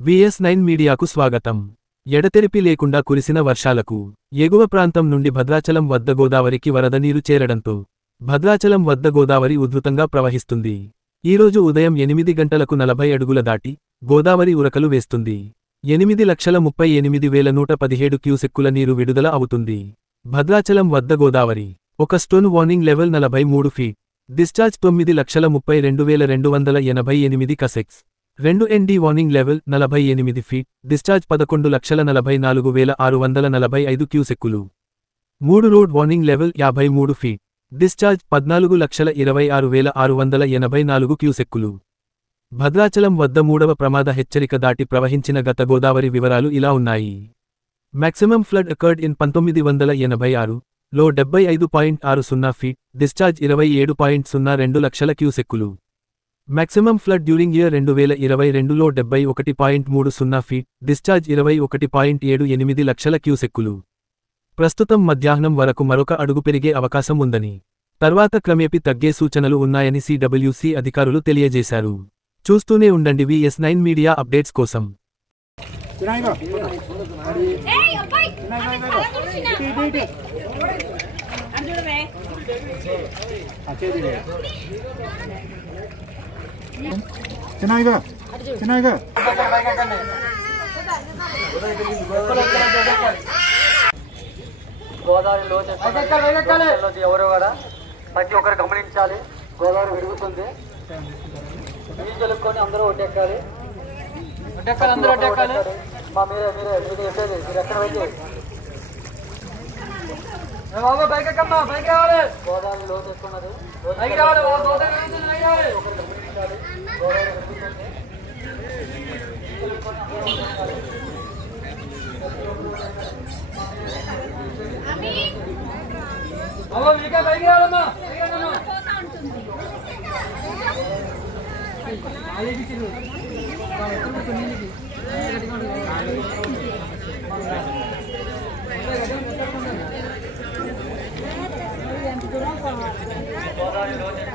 VS9 మీడియాకు స్వాగతం. ఎడతెరిపి లేకుండా కురిసిన వర్షాలకు ఎగువ ప్రాంతం నుండి భద్రాచలం వద్ద గోదావరికి వరద నీరు చేరడంతో భద్రాచలం వద్ద గోదావరి ఉధృతంగా ప్రవహిస్తుంది. ఈరోజు ఉదయం 8 గంటలకు 40 అడుగుల దాటి గోదావరి ఉరకలు వేస్తుంది. 8,38,117 క్యూసెక్కుల నీరు విడుదల అవుతుంది. భద్రాచలం వద్ద గోదావరి ఒక స్టోన్ warning level 43 feet. Discharge 9,32,288 cusecs. 2 ND warning level 48 feet. Discharge 11,44,645 క్యూసెక్కులు. 3 రోడ్ వార్నింగ్ లెవెల్ 53 ఫీట్. డిశ్చార్జ్ 14,26,684 క్యూసెక్కులు. భద్రాచలం వద్ద 3వ ప్రమాద హెచ్చరిక దాటి ప్రవహించిన గత గోదావరి వివరాలు ఇలా ఉన్నాయి. మాక్సిమం ఫ్లడ్ అకర్డ్ ఇన్ 1986 లో 75.60 ఫీట్. డిశ్చార్జ్ 27.02 లక్షల క్యూసెక్కులు. మాక్సిమం ఫ్లడ్ డ్యూరింగ్ ఇయర్ 2022లో 71.30 ఫీట్. డిశ్చార్జ్ 21.78 లక్షల క్యూసెక్కులు. ప్రస్తుతం మధ్యాహ్నం వరకు మరొక అడుగు పెరిగే అవకాశం ఉందని, తర్వాత క్రమేపీ తగ్గే సూచనలు ఉన్నాయని CWC అధికారులు తెలియజేశారు. చూస్తూనే ఉండండి VS9 మీడియా అప్డేట్స్ కోసం. గోదావరి ఎవరు కూడా ప్రతి ఒక్కరు గమనించాలి. గోదావరి విరుగుతుంది. నీళ్ళు తెలుపుకొని అందరూ ఒడ్డెక్కాలి. అందరూ ఒడ్డెక్కాలి. మీరే చెప్పేది మీరు ఎక్కడ వెళ్ళి బాబు బైక్ ఎక్కమ్మా, బైక్ రావాలి. గోదావరి లోతు ఎక్కున్నది. ఒకరు గమనించాలి. గోదావరి విరుగుతుంది. బాబు మీకే బైక్ రావాలమ్మా. గోదావరి